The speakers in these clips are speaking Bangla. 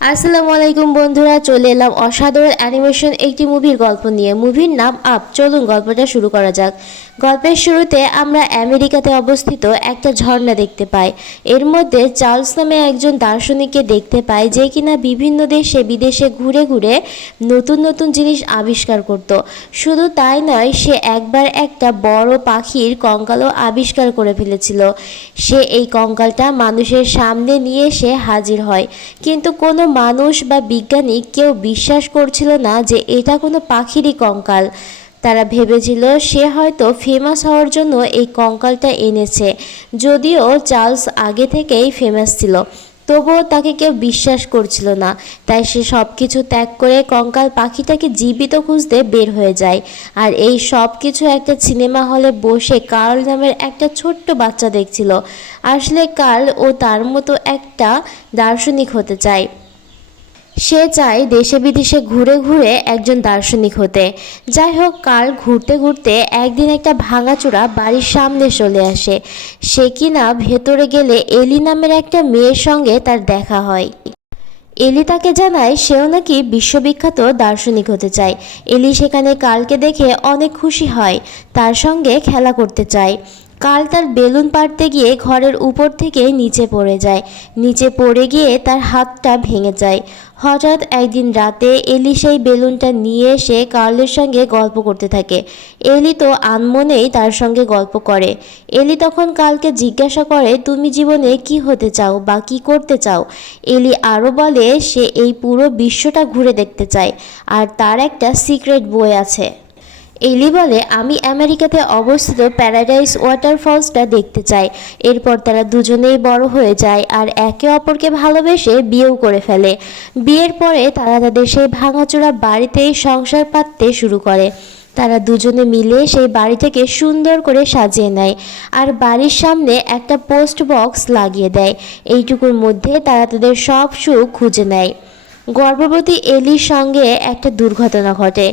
আসসালামু আলাইকুম বন্ধুরা, চলে এলাম অসাধারণ অ্যানিমেশন একটি মুভির গল্প নিয়ে। মুভির নাম আপ। চলুন গল্পটা শুরু করা যাক। গল্পের শুরুতে আমরা আমেরিকাতে অবস্থিত একটা ঝর্ণা দেখতে পাই। এর মধ্যে চার্লস নামে একজন দার্শনিককে দেখতে পাই, যে কিনা বিভিন্ন দেশে বিদেশে ঘুরে ঘুরে নতুন নতুন জিনিস আবিষ্কার করত। শুধু তাই নয়, সে একবার একটা বড় পাখির কঙ্কালও আবিষ্কার করে ফেলেছিল। সে এই কঙ্কালটা মানুষের সামনে নিয়ে এসে হাজির হয়, কিন্তু কোনো মানুষ বা বিজ্ঞানী কেউ বিশ্বাস করছিল না যে এটা কোনো পাখিরই কঙ্কাল। তারা ভেবেছিল সে হয়তো ফেমাস হওয়ার জন্য এই কঙ্কালটা এনেছে। যদিও চার্লস আগে থেকেই ফেমাস ছিল, তবুও তাকে কেউ বিশ্বাস করছিল না। তাই সে সব কিছু ত্যাগ করে কঙ্কাল পাখিটাকে জীবিত খুঁজতে বের হয়ে যায়। আর এই সব কিছু একটা সিনেমা হলে বসে কার্ল নামের একটা ছোট্ট বাচ্চা দেখছিল। আসলে কার্ল ও তার মতো একটা দার্শনিক হতে চায়। সে চায় দেশে বিদেশে ঘুরে ঘুরে একজন দার্শনিক হতে। যাই হোক, কার্ল ঘুরতে ঘুরতে একদিন একটা ভাঙাচোরা বাড়ির সামনে চলে আসে। সে কিনা ভেতরে গেলে এলি নামের একটা মেয়ের সঙ্গে তার দেখা হয়। এলি তাকে জানায় সেও নাকি বিশ্ববিখ্যাত দার্শনিক হতে চায়। এলি সেখানে কার্লকে দেখে অনেক খুশি হয়, তার সঙ্গে খেলা করতে চায়। কার্ল তার বেলুন পাড়তে গিয়ে ঘরের উপর থেকে নিচে পড়ে যায়। নিচে পড়ে গিয়ে তার হাতটা ভেঙে যায়। হঠাৎ একদিন রাতে এলি সেই বেলুনটা নিয়ে এসে কার্লের সঙ্গে গল্প করতে থাকে। এলি তো আনমনেই তার সঙ্গে গল্প করে। এলি তখন কার্লকে জিজ্ঞাসা করে, তুমি জীবনে কি হতে চাও বা কি করতে চাও? এলি আরও বলে সে এই পুরো বিশ্বটা ঘুরে দেখতে চায়, আর তার একটা সিক্রেট বই আছে। এলি বলে, আমি আমেরিকাতে অবস্থিত প্যারাডাইস ওয়াটারফলসটা দেখতে চাই। এরপর তারা দুজনেই বড় হয়ে যায় আর একে অপরকে ভালোবেসে বিয়েও করে ফেলে। বিয়ের পরে তারা তাদের সেই ভাঙাচোরা বাড়িতেই সংসার পাততে শুরু করে। তারা দুজনে মিলে সেই বাড়িটাকে সুন্দর করে সাজিয়ে নেয় আর বাড়ির সামনে একটা পোস্ট বক্স লাগিয়ে দেয়। এইটুকুর মধ্যে তারা তাদের সব সুখ খুঁজে নেয়। গর্ভবতী এলির সঙ্গে একটা দুর্ঘটনা ঘটে।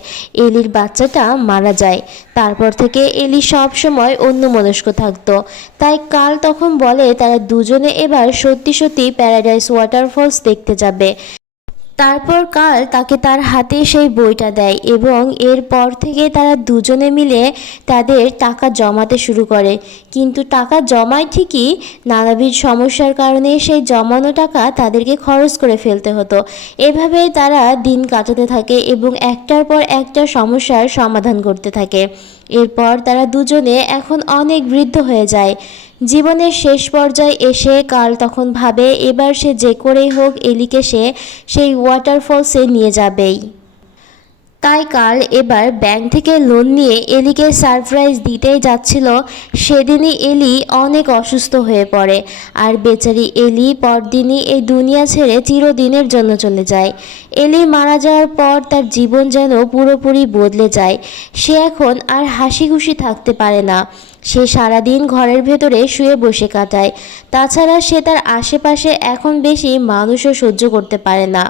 এলির বাচ্চাটা মারা যায়। তারপর থেকে এলি সব সময় অন্যমনস্ক থাকতো। তাই কার্ল তখন বলে তারা দুজনে এবার সত্যি সত্যি প্যারাডাইস ওয়াটারফলস দেখতে যাবে। তারপর কার্ল তাকে তার হাতে সেই বইটা দেয় এবং এরপর থেকে তারা দুজনে মিলে তাদের টাকা জমাতে শুরু করে। কিন্তু টাকা জমায় ঠিকই, নানাবিধ সমস্যার কারণে সেই জমানো টাকা তাদেরকে খরচ করে ফেলতে হতো। এভাবেই তারা দিন কাটাতে থাকে এবং একটার পর একটা সমস্যার সমাধান করতে থাকে। এরপর তারা দুজনে এখন অনেক বৃদ্ধ হয়ে যায়। জীবনের শেষ পর্যায়ে এসে কার্ল তখন ভাবে এবার সে যে করেই হোক এলিকে সেই ওয়াটারফলসে নিয়ে যাবেই। তাই কার্ল এবার ব্যাংক থেকে লোন নিয়ে এলিকে সারপ্রাইজ দিতেই যাচ্ছিল। সেদিনই এলি অনেক অসুস্থ হয়ে পড়ে, আর বেচারি এলি পরদিনই এই দুনিয়া ছেড়ে চিরদিনের জন্য চলে যায়। এলি মারা যাওয়ার পর তার জীবন যেন পুরোপুরি বদলে যায়। সে এখন আর হাসি খুশি থাকতে পারে না। সে সারাদিন ঘরের ভেতরে শুয়ে বসে কাটায়। তাছাড়া সে তার আশেপাশে এখন বেশি মানুষও সহ্য করতে পারে না।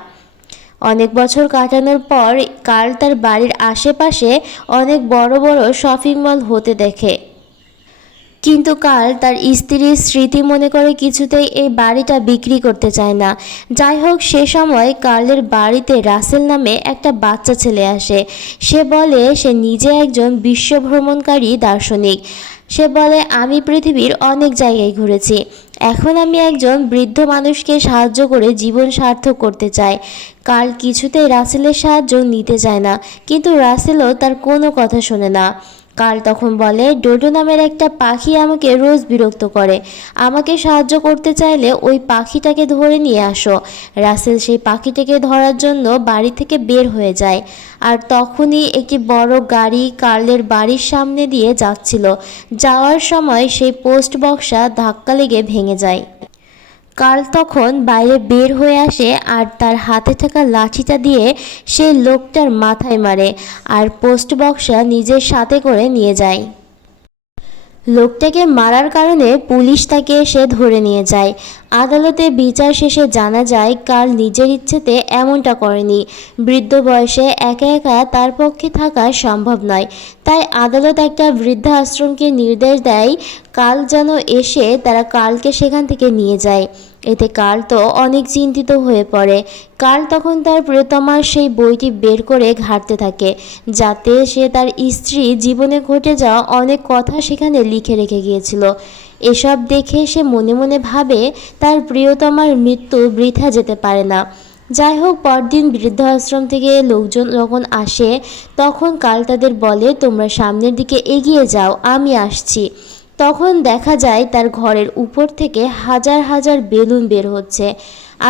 অনেক বছর কাটানোর পর কার্ল তার বাড়ির আশেপাশে অনেক বড় বড় শপিং মল হতে দেখে। কিন্তু কার্ল তার স্ত্রীর স্মৃতি মনে করে কিছুতেই এই বাড়িটা বিক্রি করতে চায় না। যাই হোক, সে সময় কার্লের বাড়িতে রাসেল নামে একটা বাচ্চা ছেলে আসে। সে বলে সে নিজে একজন বিশ্বভ্রমণকারী দার্শনিক। সে বলে, আমি পৃথিবীর অনেক জায়গায় ঘুরেছি, এখন আমি একজন বৃদ্ধ মানুষকে সাহায্য করে জীবন সার্থক করতে চাই। কার্ল কিছুতেই রাসেলের সাহায্য নিতে চায় না, কিন্তু রাসেলও তার কোনো কথা শোনে না। কার্ল তখন বলে, ডোডো নামের একটা পাখি আমাকে রোজ বিরক্ত করে, আমাকে সাহায্য করতে চাইলে ওই পাখিটাকে ধরে নিয়ে আসো। রাসেল সেই পাখিটাকে ধরার জন্য বাড়ি থেকে বের হয়ে যায়। আর তখনই একটি বড় গাড়ি কার্লের বাড়ির সামনে দিয়ে যাচ্ছিল। যাওয়ার সময় সেই পোস্ট বক্সটা ধাক্কা লেগে ভেঙে যায়। কার্ল তখন বাইরে বের হয়ে আসে আর তার হাতে থাকা লাঠিটা দিয়ে সেই লোকটার মাথায় মারে আর পোস্ট বক্সটা নিজের সাথে করে নিয়ে যায়। লোকটাকে মারার কারণে পুলিশ তাকে এসে ধরে নিয়ে যায়। আদালতে বিচার শেষে জানা যায় কার্ল নিজের ইচ্ছেতে এমনটা করেনি। বৃদ্ধ বয়সে একা একা তার পক্ষে থাকা সম্ভব নয়। তাই আদালত একটা বৃদ্ধাশ্রমকে নির্দেশ দেয় কার্ল যেন এসে তারা কার্লকে সেখান থেকে নিয়ে যায়। এতে কার্ল তো অনেক চিন্তিত হয়ে পড়ে। কার্ল তখন তার প্রিয়তমার সেই বইটি বের করে ঘাঁটতে থাকে, যাতে সে তার স্ত্রী জীবনে ঘটে যাওয়া অনেক কথা সেখানে লিখে রেখে গিয়েছিল। এসব দেখে সে মনে মনে ভাবে তার প্রিয়তমার মৃত্যু বৃথা যেতে পারে না। যাই হোক, পরদিন বৃদ্ধাশ্রম থেকে লোকজন যখন আসে তখন কার্ল তাদের বলে, তোমরা সামনের দিকে এগিয়ে যাও, আমি আসছি। তখন দেখা যায় তার ঘরের উপর থেকে হাজার হাজার বেলুন বের হচ্ছে।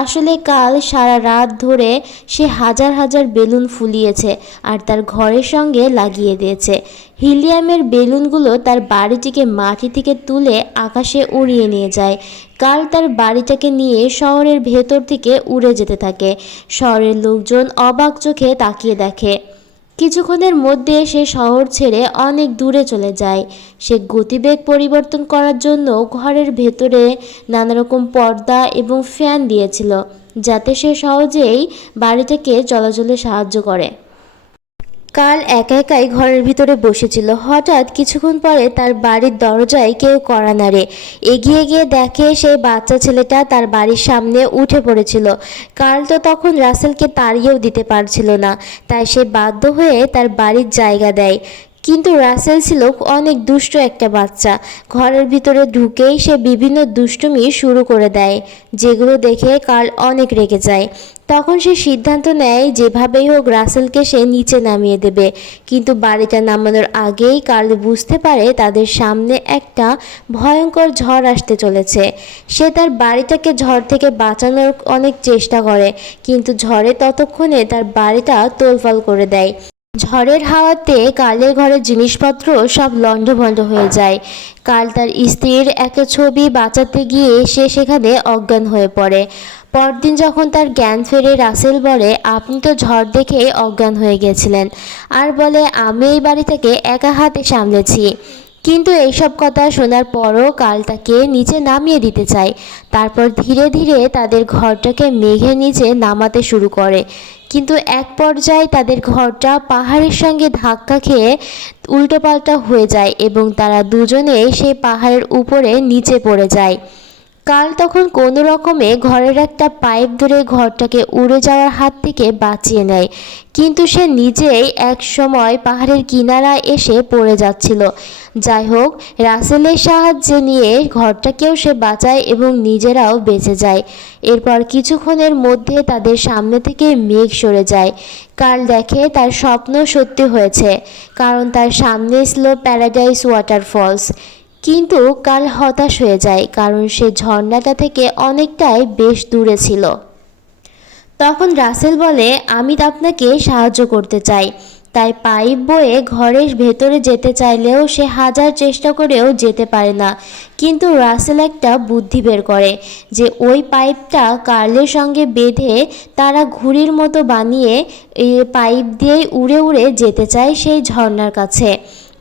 আসলে কাল সারা রাত ধরে সে হাজার হাজার বেলুন ফুলিয়েছে আর তার ঘরের সঙ্গে লাগিয়ে দিয়েছে। হিলিয়ামের বেলুনগুলো তার বাড়িটিকে মাটি থেকে তুলে আকাশে উড়িয়ে নিয়ে যায়। কাল তার বাড়িটাকে নিয়ে শহরের ভেতর থেকে উড়ে যেতে থাকে। শহরের লোকজন অবাক চোখে তাকিয়ে দেখে। কিছুক্ষণের মধ্যে সে শহর ছেড়ে অনেক দূরে চলে যায়। সে গতিবেগ পরিবর্তন করার জন্য ঘরের ভেতরে নানা রকম পর্দা এবং ফ্যান দিয়েছিল, যাতে সে সহজেই বাড়িটাকে চলাচলে সাহায্য করে। কাল একা একাই ঘরের ভিতরে বসেছিল। হঠাৎ কিছুক্ষণ পরে তার বাড়ির দরজায় কেউ কড়া নাড়ে। এগিয়ে গিয়ে দেখে সেই বাচ্চা ছেলেটা তার বাড়ির সামনে উঠে পড়েছিল। কার্ল তো তখন রাসেলকে তাড়িয়েও দিতে পারছিল না, তাই সে বাধ্য হয়ে তার বাড়ির জায়গা দেয়। কিন্তু রাসেল ছিল অনেক দুষ্ট একটা বাচ্চা। ঘরের ভিতরে ঢুকেই সে বিভিন্ন দুষ্টুমি শুরু করে দেয়, যেগুলো দেখে কার্ল অনেক রেগে যায়। তখন সে সিদ্ধান্ত নেয় যেভাবেই হোক রাসেলকে সে নিচে নামিয়ে দেবে। কিন্তু বাড়িটা নামানোর আগেই কার্ল বুঝতে পারে তাদের সামনে একটা ভয়ঙ্কর ঝড় আসতে চলেছে। সে তার বাড়িটাকে ঝড় থেকে বাঁচানোর অনেক চেষ্টা করে, কিন্তু ঝড়ে ততক্ষণে তার বাড়িটা তোলপাড় করে দেয়। ঝড়ের হাওয়াতে কার্লের ঘরের জিনিসপত্র সব লণ্ডভণ্ড হয়ে যায়। কার্ল তার স্ত্রীর একটা ছবি বাঁচাতে গিয়ে সে সেখানে অজ্ঞান হয়ে পড়ে। পরদিন যখন তার জ্ঞান ফেরে, রাসেল বলে, আপনি তো ঝড় দেখেই অজ্ঞান হয়ে গেছিলেন, আর বলে আমি এই বাড়িটাকে একা হাতে সামলেছি। কিন্তু এইসব কথা শোনার পরও কার্ল তাকে নিচে নামিয়ে দিতে চায়। তারপর ধীরে ধীরে তাদের ঘরটাকে মেঘের নিচে নামাতে শুরু করে। কিন্তু এক পর্যায়ে তাদের ঘরটা পাহাড়ের সঙ্গে ধাক্কা খেয়ে উল্টোপাল্টা হয়ে যায় এবং তারা দুজনে সেই পাহাড়ের উপরে নিচে পড়ে যায়। কাল তখন কোনো রকমে ঘরের একটা পাইপ ধরে ঘরটাকে উড়ে যাওয়ার হাত থেকে বাঁচিয়ে নেয়, কিন্তু সে নিজেই এক সময় পাহাড়ের কিনারায় এসে পড়ে যাচ্ছিল। যাই হোক, রাসেলের সাহায্যে নিয়ে ঘরটাকেও সে বাঁচায় এবং নিজেরাও বেঁচে যায়। এরপর কিছুক্ষণের মধ্যে তাদের সামনে থেকে মেঘ সরে যায়। কার্ল দেখে তার স্বপ্ন সত্যি হয়েছে, কারণ তার সামনে ছিল প্যারাডাইস ওয়াটারফলস। কিন্তু কার্ল হতাশ হয়ে যায়, কারণ সে ঝর্ণাটা থেকে অনেকটাই বেশ দূরে ছিল। তখন রাসেল বলে, আমি আপনাকে সাহায্য করতে চাই। তাই পাইপ বয়ে ঘরের ভেতরে যেতে চাইলেও সে হাজার চেষ্টা করেও যেতে পারে না। কিন্তু রাসেল একটা বুদ্ধি বের করে যে ওই পাইপটা কার্লের সঙ্গে বেঁধে তারা ঘুড়ির মতো বানিয়ে এই পাইপ দিয়েই উড়ে উড়ে যেতে চায় সেই ঝর্ণার কাছে।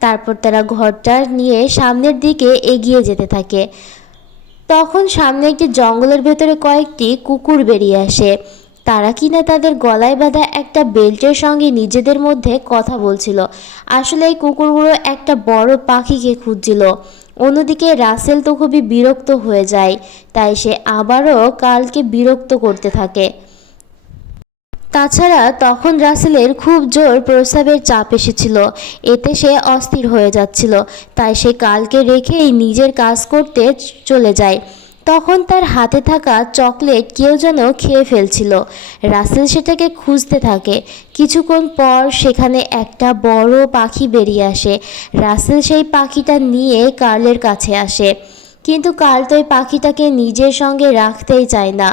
তারপর তারা ঘরটা নিয়ে সামনের দিকে এগিয়ে যেতে থাকে। তখন সামনে একটি জঙ্গলের ভেতরে কয়েকটি কুকুর বেরিয়ে আসে। তারা কিনা তাদের গলায় বাঁধা একটা বেল্টের সঙ্গে নিজেদের মধ্যে কথা বলছিল। আসলে এই কুকুরগুলো একটা বড় পাখিকে খুঁজছিল। অন্যদিকে রাসেল তো খুবই বিরক্ত হয়ে যায়, তাই সে আবারও কার্লকে বিরক্ত করতে থাকে। তাছাড়া তখন রাসেলের খুব জোর প্রস্রাবের চাপ এসেছিল, এতে সে অস্থির হয়ে যাচ্ছিল। তাই সে কার্লকে রেখেই নিজের কাজ করতে চলে যায়। তখন তার হাতে থাকা চকলেট কেউ যেন খেয়ে ফেলছিল। রাসেল সেটাকে খুঁজতে থাকে। কিছুক্ষণ পর সেখানে একটা বড় পাখি বেরিয়ে আসে। রাসেল সেই পাখিটা নিয়ে কার্লের কাছে আসে, কিন্তু কার্ল তো ওই পাখিটাকে নিজের সঙ্গে রাখতেই চায় না।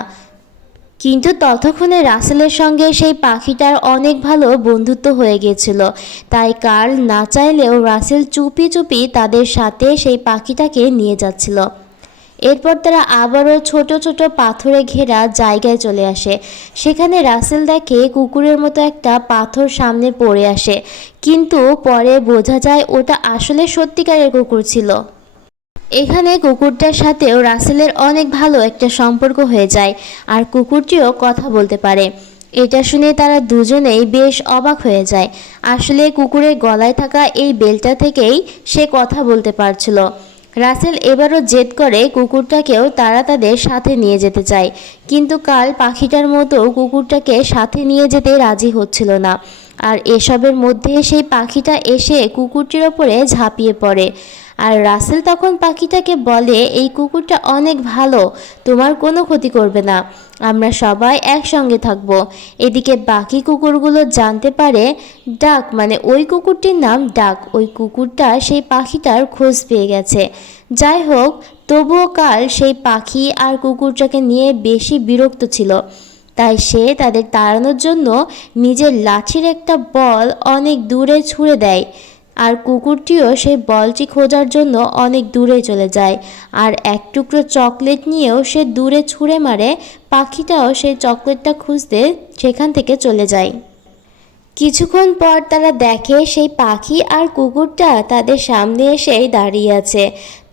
কিন্তু ততক্ষণে রাসেলের সঙ্গে সেই পাখিটার অনেক ভালো বন্ধুত্ব হয়ে গিয়েছিল, তাই কার্ল না চাইলেও রাসেল চুপি চুপি তাদের সাথে সেই পাখিটাকে নিয়ে যাচ্ছিল। এরপর তারা আবারও ছোট ছোট পাথরে ঘেরা জায়গায় চলে আসে। সেখানে রাসেল দেখে কুকুরের মতো একটা পাথর সামনে পড়ে আসে, কিন্তু পরে বোঝা যায় ওটা আসলে সত্যিকারের কুকুর ছিল। এখানে কুকুরটার সাথেও রাসেলের অনেক ভালো একটা সম্পর্ক হয়ে যায়, আর কুকুরটিও কথা বলতে পারে। এটা শুনে তারা দুজনেই বেশ অবাক হয়ে যায়। আসলে কুকুরের গলায় থাকা এই বেলটা থেকেই সে কথা বলতে পারছিল। রাসেল এবারও জেদ করে কুকুরটাকেও তারা তাদের সাথে নিয়ে যেতে চায়, কিন্তু কার্ল পাখিটার মতো কুকুরটাকে সাথে নিয়ে যেতে রাজি হচ্ছিল না। আর এসবের মধ্যে সেই পাখিটা এসে কুকুরটির ওপরে ঝাঁপিয়ে পড়ে। আর রাসেল তখন পাখিটাকে বলে, এই কুকুরটা অনেক ভালো, তোমার কোনো ক্ষতি করবে না, আমরা সবাই একসঙ্গে থাকবো। এদিকে বাকি কুকুরগুলো জানতে পারে ডাক মানে ওই কুকুরটির নাম ডাক, ওই কুকুরটা সেই পাখিটার খোঁজ পেয়ে গেছে। যাই হোক, তবুও কাল সেই পাখি আর কুকুরটাকে নিয়ে বেশি বিরক্ত ছিল, তাই সে তাদের তাড়ানোর জন্য নিজের লাঠির একটা বল অনেক দূরে ছুঁড়ে দেয়। আর কুকুরটিও সেই বলটি খোঁজার জন্য অনেক দূরে চলে যায়, আর এক টুকরো চকলেট নিয়েও সে দূরে ছুঁড়ে মারে। পাখিটাও সেই চকলেটটা খুঁজতে সেখান থেকে চলে যায়। কিছুক্ষণ পর তারা দেখে সেই পাখি আর কুকুরটা তাদের সামনে এসেই দাঁড়িয়ে আছে।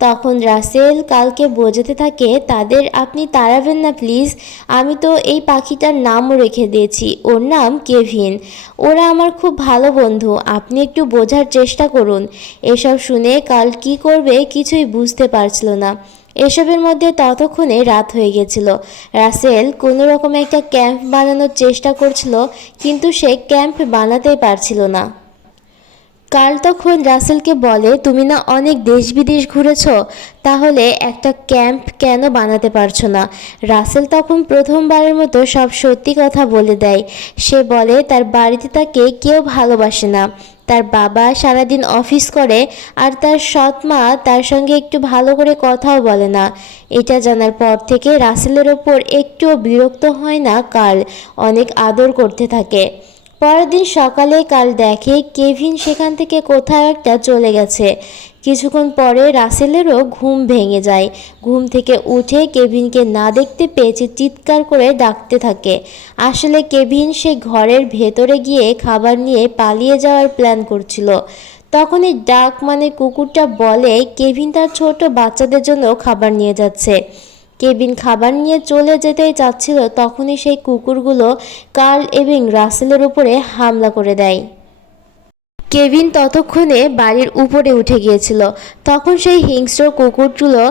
তখন রাসেল কালকে বোঝাতে থাকে তাদের, আপনি তাড়াবেন না প্লিজ, আমি তো এই পাখিটার নামও রেখে দিয়েছি, ওর নাম কেভিন, ওরা আমার খুব ভালো বন্ধু, আপনি একটু বোঝার চেষ্টা করুন। এসব শুনে কাল কি করবে কিছুই বুঝতে পারছিল না। এসবের মধ্যে ততক্ষণে রাত হয়ে গেছিল। রাসেল কোনো রকম একটা ক্যাম্প বানানোর চেষ্টা করছিল, কিন্তু সে ক্যাম্প বানাতেই পারছিল না। কার্ল তখন রাসেলকে বলে, তুমি না অনেক দেশ বিদেশ ঘুরেছ, তাহলে একটা ক্যাম্প কেন বানাতে পারছো না? রাসেল তখন প্রথমবারের মতো সব সত্যি কথা বলে দেয়। সে বলে তার বাড়িতে তাকে কেউ ভালোবাসে না, তার বাবা সারাদিন অফিস করে, আর তার সৎ মা তার সঙ্গে একটু ভালো করে কথাও বলে না। এটা জানার পর থেকে রাসেলের ওপর একটুও বিরক্ত হয় না কার্ল, অনেক আদর করতে থাকে। পরের দিন সকালে কার্ল দেখে কেভিন সেখান থেকে কোথাও একটা চলে গেছে। কিছুক্ষণ পরে রাসেলেরও ঘুম ভেঙে যায়। ঘুম থেকে উঠে কেভিনকে না দেখতে পেয়ে চিৎকার করে ডাকতে থাকে। আসলে কেভিন সে ঘরের ভেতরে গিয়ে খাবার নিয়ে পালিয়ে যাওয়ার প্ল্যান করছিল। তখনই ডাক মানে কুকুরটা বলে কেভিন তার ছোট বাচ্চাদের জন্য খাবার নিয়ে যাচ্ছে। কেভিন খাবার নিয়ে চলে যেতেই চাচ্ছিল, তখনই সেই কুকুরগুলো কার্ল এবং রাসেলের উপরে হামলা করে দেয়। কেভিন ততক্ষণে বাড়ির উপরে উঠে গিয়েছিল। তখন সেই হিংস্র কুকুরগুলো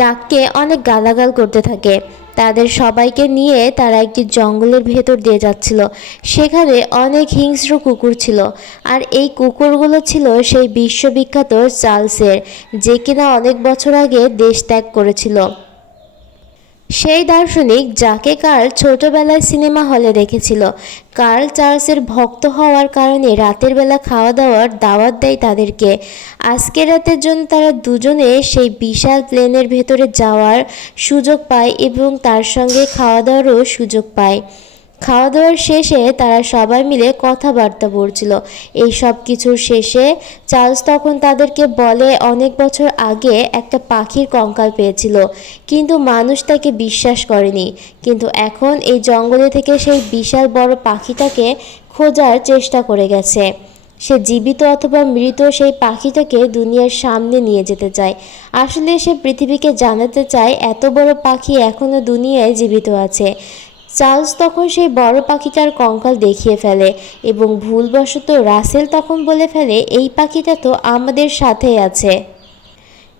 ডাককে অনেক গালাগাল করতে থাকে। তাদের সবাইকে নিয়ে তারা একটি জঙ্গলের ভেতর দিয়ে যাচ্ছিল। সেখানে অনেক হিংস্র কুকুর ছিল, আর এই কুকুরগুলো ছিল সেই বিশ্ববিখ্যাত চার্লসের, যে কিনা অনেক বছর আগে দেশ ত্যাগ করেছিল। সেই দার্শনিক যাকে কার্ল ছোটবেলায় সিনেমা হলে দেখেছিল। কার্ল চার্লসের ভক্ত হওয়ার কারণে রাতের বেলা খাওয়া দাওয়ার দাওয়াত দেয় তাদেরকে। আজকের রাতের জন্য তারা দুজনে সেই বিশাল প্লেনের ভেতরে যাওয়ার সুযোগ পায় এবং তার সঙ্গে খাওয়া দাওয়ারও সুযোগ পায়। খাওয়া দাওয়ার শেষে তারা সবাই মিলে কথাবার্তা বলছিল। এই সব কিছুর শেষে চার্লস তখন তাদেরকে বলে অনেক বছর আগে একটা পাখির কঙ্কাল পেয়েছিল, কিন্তু মানুষ তাকে বিশ্বাস করেনি। কিন্তু এখন এই জঙ্গলে থেকে সেই বিশাল বড় পাখিটাকে খোঁজার চেষ্টা করে গেছে। সে জীবিত অথবা মৃত সেই পাখিটাকে দুনিয়ার সামনে নিয়ে যেতে চায়। আসলে সে পৃথিবীকে জানাতে চায় এত বড় পাখি এখনও দুনিয়ায় জীবিত আছে। চার্লস তখন সেই বড় পাখিটার কঙ্কাল দেখিয়ে ফেলে এবং ভুলবশত রাসেল তখন বলে ফেলে এই পাখিটা তো আমাদের সাথেই আছে।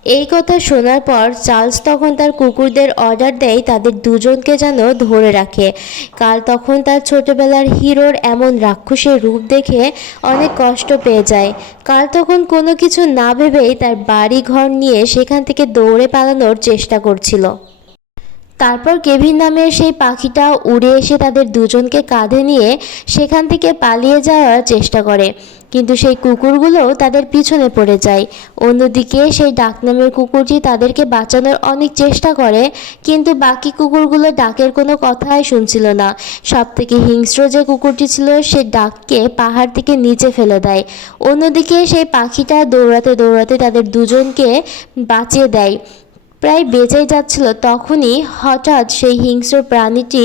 এই কথা শোনার পর চার্লস তখন তার কুকুরদের অর্ডার দেয় তাদের দুজনকে যেন ধরে রাখে। কাল তখন তার ছোটবেলার হিরোর এমন রাক্ষসের রূপ দেখে অনেক কষ্ট পেয়ে যায়। কাল তখন কোনো কিছু না ভেবেই তার বাড়ি ঘর নিয়ে সেখান থেকে দৌড়ে পালানোর চেষ্টা করছিল। তারপর কেভিন নামের সেই পাখিটা উড়ে এসে তাদের দুজনকে কাঁধে নিয়ে সেখান থেকে পালিয়ে যাওয়ার চেষ্টা করে, কিন্তু সেই কুকুরগুলো তাদের পিছনে পড়ে যায়। অন্যদিকে সেই ডাক নামের কুকুরটি তাদেরকে বাঁচানোর অনেক চেষ্টা করে, কিন্তু বাকি কুকুরগুলো ডাকের কোনো কথাই শুনছিল না। সব থেকে হিংস্র যে কুকুরটি ছিল সে ডাককে পাহাড় থেকে নিচে ফেলে দেয়। অন্যদিকে সেই পাখিটা দৌড়াতে দৌড়াতে তাদের দুজনকে বাঁচিয়ে দেয়। প্রায় বেঁচেই যাচ্ছিল, তখনই হঠাৎ সেই হিংস্র প্রাণীটি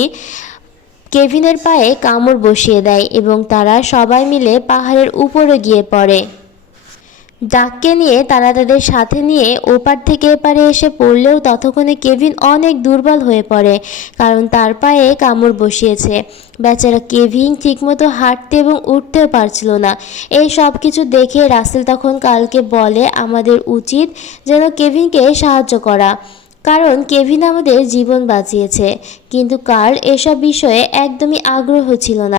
কেভিনের পায়ে কামড় বসিয়ে দেয় এবং তারা সবাই মিলে পাহাড়ের উপরে গিয়ে পড়ে। ডাককে নিয়ে তারা তাদের সাথে নিয়ে ওপার থেকে এপারে এসে পড়লেও ততক্ষণে কেভিন অনেক দুর্বল হয়ে পড়ে, কারণ তার পায়ে কামড় বসিয়েছে। বেচারা কেভিন ঠিকমতো হাঁটতে এবং উঠতেও পারছিল না। এই সব কিছু দেখে রাসেল তখন কালকে বলে আমাদের উচিত যেন কেভিনকে সাহায্য করা, কারণ কেভিন আমাদের জীবন বাঁচিয়েছে। কিন্তু কার্ল এসব বিষয়ে একদমই আগ্রহ ছিল না।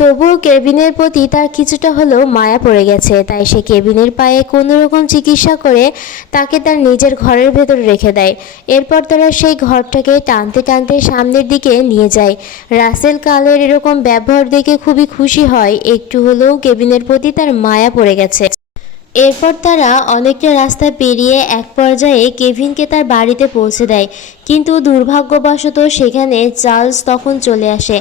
তবুও কেভিনের প্রতি তার কিছুটা হলেও মায়া পড়ে গেছে, তাই সে কেভিনের পায়ে কোনো রকম চিকিৎসা করে তাকে তার নিজের ঘরের ভেতরে রেখে দেয়। এরপর তারা সেই ঘরটাকে টানতে টানতে সামনের দিকে নিয়ে যায়। রাসেল কার্লের এরকম ব্যবহার দেখে খুবই খুশি হয়, একটু হলেও কেভিনের প্রতি তার মায়া পড়ে গেছে। এরপর তারা অনেকটা রাস্তা পেরিয়ে এক পর্যায়ে কেভিনকে তার বাড়িতে পৌঁছে দেয়, কিন্তু দুর্ভাগ্যবশত সেখানে চার্লস তখন চলে আসে।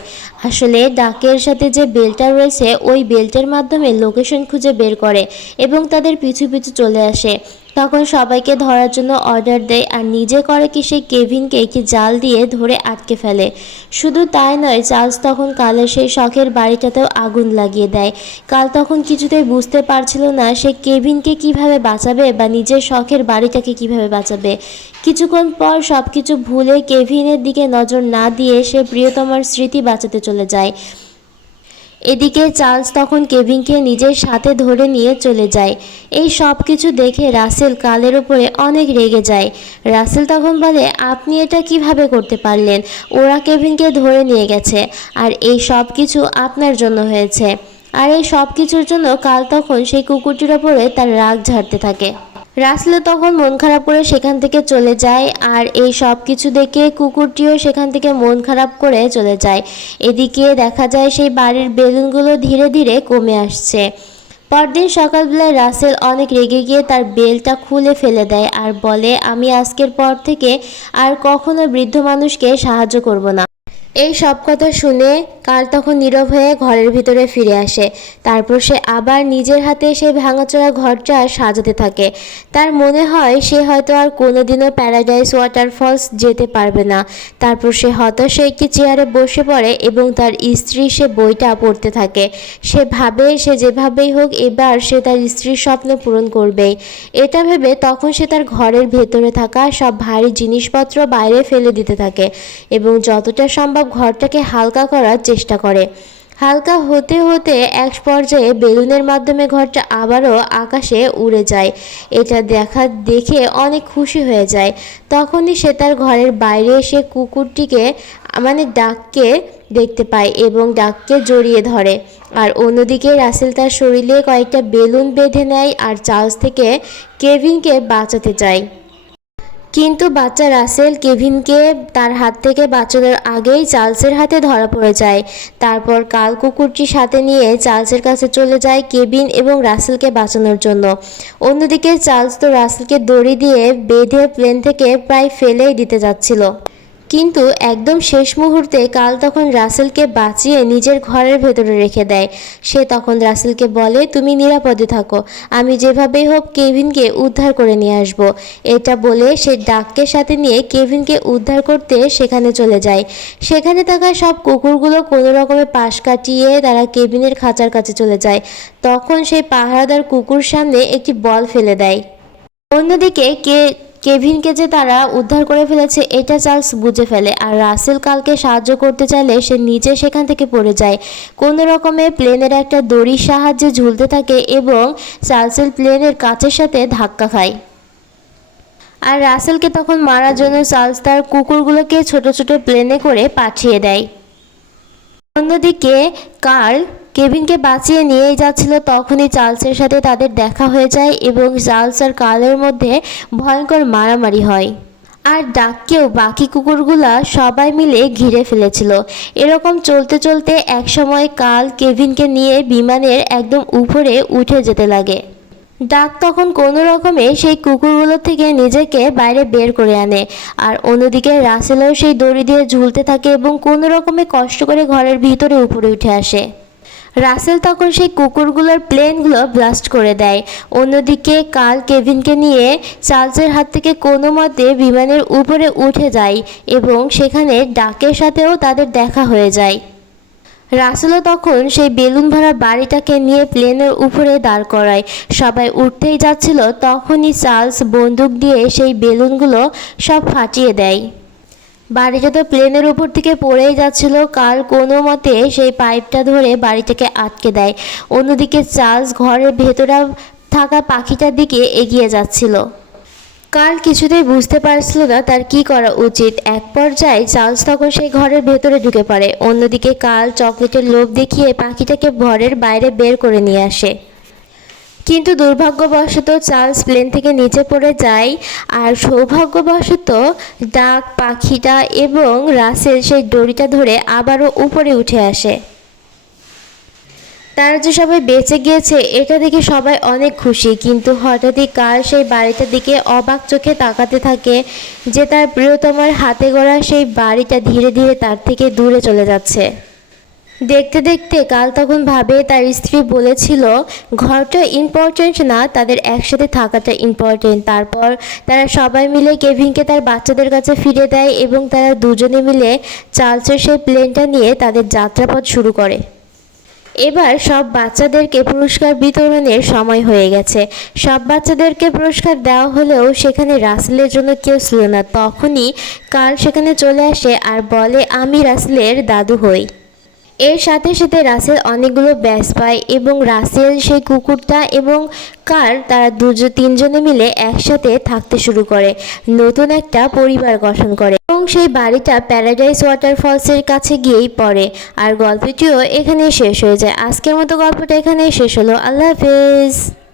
আসলে ডাকের সাথে যে বেলটা রয়েছে ওই বেল্টের মাধ্যমে লোকেশন খুঁজে বের করে এবং তাদের পিছু পিছু চলে আসে। তখন সবাইকে ধরার জন্য অর্ডার দেয়, আর নিজে করে কি সেই কেভিনকে একটি জাল দিয়ে ধরে আটকে ফেলে। শুধু তাই নয়, চার্লস তখন কালের সেই শখের বাড়িটাতেও আগুন লাগিয়ে দেয়। কাল তখন কিছুতেই বুঝতে পারছিল না সে কেভিনকে কিভাবে বাঁচাবে বা নিজের শখের বাড়িটাকে কিভাবে বাঁচাবে। কিছুক্ষণ পর সব কিছু ভুলে কেভিনের দিকে নজর না দিয়ে সে প্রিয়তমার স্মৃতি বাঁচাতে চলে যায়। এদিকে চার্লস তখন কেভিনকে নিজের সাথে ধরে নিয়ে চলে যায়। এই সব কিছু দেখে রাসেল কালের উপরে অনেক রেগে যায়। রাসেল তখন বলে আপনি এটা কিভাবে করতে পারলেন? ওরা কেভিনকে ধরে নিয়ে গেছে, আর এই সব কিছু আপনার জন্য হয়েছে। আর এই সব কিছুর জন্য কাল তখন সেই কুকুরটির ওপরে তার রাগ ঝাড়তে থাকে। রাসেল তখন মন খারাপ করে সেখান থেকে চলে যায়, আর এই সব কিছু দেখে কুকুরটিও সেখান থেকে মন খারাপ করে চলে যায়। এদিকে দেখা যায় সেই বাড়ির বেলুনগুলো ধীরে ধীরে কমে আসছে। পরদিন সকালবেলায় রাসেল অনেক রেগে গিয়ে তার বেলটা খুলে ফেলে দেয় আর বলে আমি আজকের পর থেকে আর কখনো বৃদ্ধ মানুষকে সাহায্য করব না। এই সব কথা শুনে কার্ল তখন নীরব হয়ে ঘরের ভিতরে ফিরে আসে। তারপর সে আবার নিজের হাতে সেই ভাঙাচোরা ঘরটা সাজাতে থাকে। তার মনে হয় সে হয়তো আর কোনোদিনও প্যারাডাইস ওয়াটারফলস যেতে পারবে না। তারপর সে হতাশ হয়ে একটি চেয়ারে বসে পড়ে এবং তার স্ত্রী সে বইটা পড়তে থাকে। সে ভাবে সে যেভাবেই হোক এবার সে তার স্ত্রীর স্বপ্ন পূরণ করবেই। এটা ভেবে তখন সে তার ঘরের ভেতরে থাকা সব ভারী জিনিসপত্র বাইরে ফেলে দিতে থাকে এবং যতটা সম্ভব ঘরটাকে হালকা করার চেষ্টা করে। হালকা হতে হতে এক পর্যায়ে বেলুনের মাধ্যমে ঘরটা আবারও আকাশে উড়ে যায়। এটা দেখে অনেক খুশি হয়ে যায়। তখনই সে তার ঘরের বাইরে এসে কুকুরটিকে ডাককে দেখতে পায় এবং ডাককে জড়িয়ে ধরে। আর অন্যদিকে রাসেল তার শরীরে কয়েকটা বেলুন বেঁধে নেয় আর চার্লস থেকে কেভিনকে বাঁচাতে চায়। কিন্তু বাচ্চা রাসেল কেভিনকে তার হাত থেকে বাঁচানোর আগেই চার্লসের হাতে ধরা পড়ে যায়। তারপর কাল কুকুরটির সাথে নিয়ে চার্লসের কাছে চলে যায় কেভিন এবং রাসেলকে বাঁচানোর জন্য। অন্যদিকে চার্লস তো রাসেলকে দড়ি দিয়ে বেঁধে প্লেন থেকে প্রায় ফেলেই দিতে যাচ্ছিল, কিন্তু একদম শেষ মুহূর্তে কাল তখন রাসেলকে বাঁচিয়ে নিজের ঘরের ভেতরে রেখে দেয়। সে তখন রাসেলকে বলে তুমি নিরাপদে থাকো, আমি যেভাবেই হোক কেভিনকে উদ্ধার করে নিয়ে আসব। এটা বলে সে ডাককে সাথে নিয়ে কেভিনকে উদ্ধার করতে সেখানে চলে যায়। সেখানে থাকা সব কুকুরগুলো কোনো রকমে পাশ কাটিয়ে তারা কেভিনের খাঁচার কাছে চলে যায়। তখন সেই পাহারাদার কুকুর সামনে একটি বল ফেলে দেয়। অন্যদিকে কেভিনকে যে তারা উদ্ধার করে ফেলেছে এটা চার্লস বুঝে ফেলে, আর রাসেল কালকে সাহায্য করতে চাইলে সে নিজে সেখান থেকে পড়ে যায়। কোনো রকমে প্লেনের একটা দড়ির সাহায্যে ঝুলতে থাকে এবং চার্লসের প্লেনের কাচের সাথে ধাক্কা খায়। আর রাসেলকে তখন মারার জন্য চার্লস তার কুকুরগুলোকে ছোট ছোট প্লেনে করে পাঠিয়ে দেয়। অন্যদিকে কার্ল কেভিনকে বাঁচিয়ে নিয়েই যাচ্ছিল, তখনই চার্লসের সাথে তাদের দেখা হয়ে যায় এবং চার্লস আর কার্লের মধ্যে ভয়ঙ্কর মারামারি হয়। আর ডাককেও বাকি কুকুরগুলা সবাই মিলে ঘিরে ফেলেছিল। এরকম চলতে চলতে একসময় কার্ল কেভিনকে নিয়ে বিমানের একদম উপরে উঠে যেতে লাগে। ডাক তখন কোনো রকমে সেই কুকুরগুলো থেকে নিজেকে বাইরে বের করে আনে, আর অন্যদিকে রাসেলও সেই দড়ি দিয়ে ঝুলতে থাকে এবং কোনো রকমে কষ্ট করে ঘরের ভিতরে উপরে উঠে আসে। রাসেল তখন সেই কুকুরগুলোর প্লেনগুলো ব্লাস্ট করে দেয়। অন্যদিকে কার্ল কেভিনকে নিয়ে চার্লসের হাত থেকে কোনো মতে বিমানের উপরে উঠে যায় এবং সেখানে ডাকের সাথেও তাদের দেখা হয়ে যায়। রাসেলও তখন সেই বেলুন ভরা বাড়িটাকে নিয়ে প্লেনের উপরে দাঁড় করায়। সবাই উঠতেই যাচ্ছিল, তখনই চার্লস বন্দুক দিয়ে সেই বেলুনগুলো সব ফাটিয়ে দেয়। বাড়িটা তো প্লেনের উপর থেকে পড়েই যাচ্ছিল। কার্ল কোনো মতে সেই পাইপটা ধরে বাড়িটাকে আটকে দেয়। অন্যদিকে চার্লস ঘরের ভেতরে থাকা পাখিটার দিকে এগিয়ে যাচ্ছিল। কার্ল কিছুতেই বুঝতে পারছিল না তার কি করা উচিত। এক পর্যায়ে চার্লস তখন সেই ঘরের ভেতরে ঢুকে পড়ে। অন্যদিকে কার্ল চকলেটের লোভ দেখিয়ে পাখিটাকে ঘরের বাইরে বের করে নিয়ে আসে। কিন্তু দুর্ভাগ্যবশত চার্লস প্লেন থেকে নিচে পড়ে যায়, আর সৌভাগ্যবশত ডাক পাখিটা এবং রাসেল সেই দড়িটা ধরে আবারও উপরে উঠে আসে। তারা যে সবাই বেঁচে গিয়েছে এটা দেখে সবাই অনেক খুশি। কিন্তু হঠাৎই কার্ল সেই বাড়িটার দিকে অবাক চোখে তাকাতে থাকে যে তার প্রিয়তমার হাতে গড়া সেই বাড়িটা ধীরে ধীরে তার থেকে দূরে চলে যাচ্ছে। দেখতে দেখতে কাল তখন ভাবে তার স্ত্রী বলেছিল ঘরটা ইম্পর্টেন্ট না, তাদের একসাথে থাকাটা ইম্পর্টেন্ট। তারপর তারা সবাই মিলে কেভিনকে তার বাচ্চাদের কাছে ফিরে দেয় এবং তারা দুজনে মিলে চার্লসের সেই প্লেনটা নিয়ে তাদের যাত্রাপথ শুরু করে। এবার সব বাচ্চাদেরকে পুরস্কার বিতরণের সময় হয়ে গেছে। সব বাচ্চাদেরকে পুরস্কার দেওয়া হলেও সেখানে রাসেলের জন্য কেউ ছিল না। তখনই কার্ল সেখানে চলে আসে আর বলে আমি রাসেলের দাদু হই। এর সাথে সাথে রাসেল অনেকগুলো ব্যাস পায় এবং রাসেল সেই কুকুরটা এবং কার্ল তারা তিনজনে মিলে একসাথে থাকতে শুরু করে, নতুন একটা পরিবার গঠন করে এবং সেই বাড়িটা প্যারাডাইস ওয়াটারফলসের কাছে গিয়েই পড়ে। আর গল্পটিও এখানেই শেষ হয়ে যায়। আজকের মতো গল্পটা এখানেই শেষ হলো। আল্লাহ হাফেজ।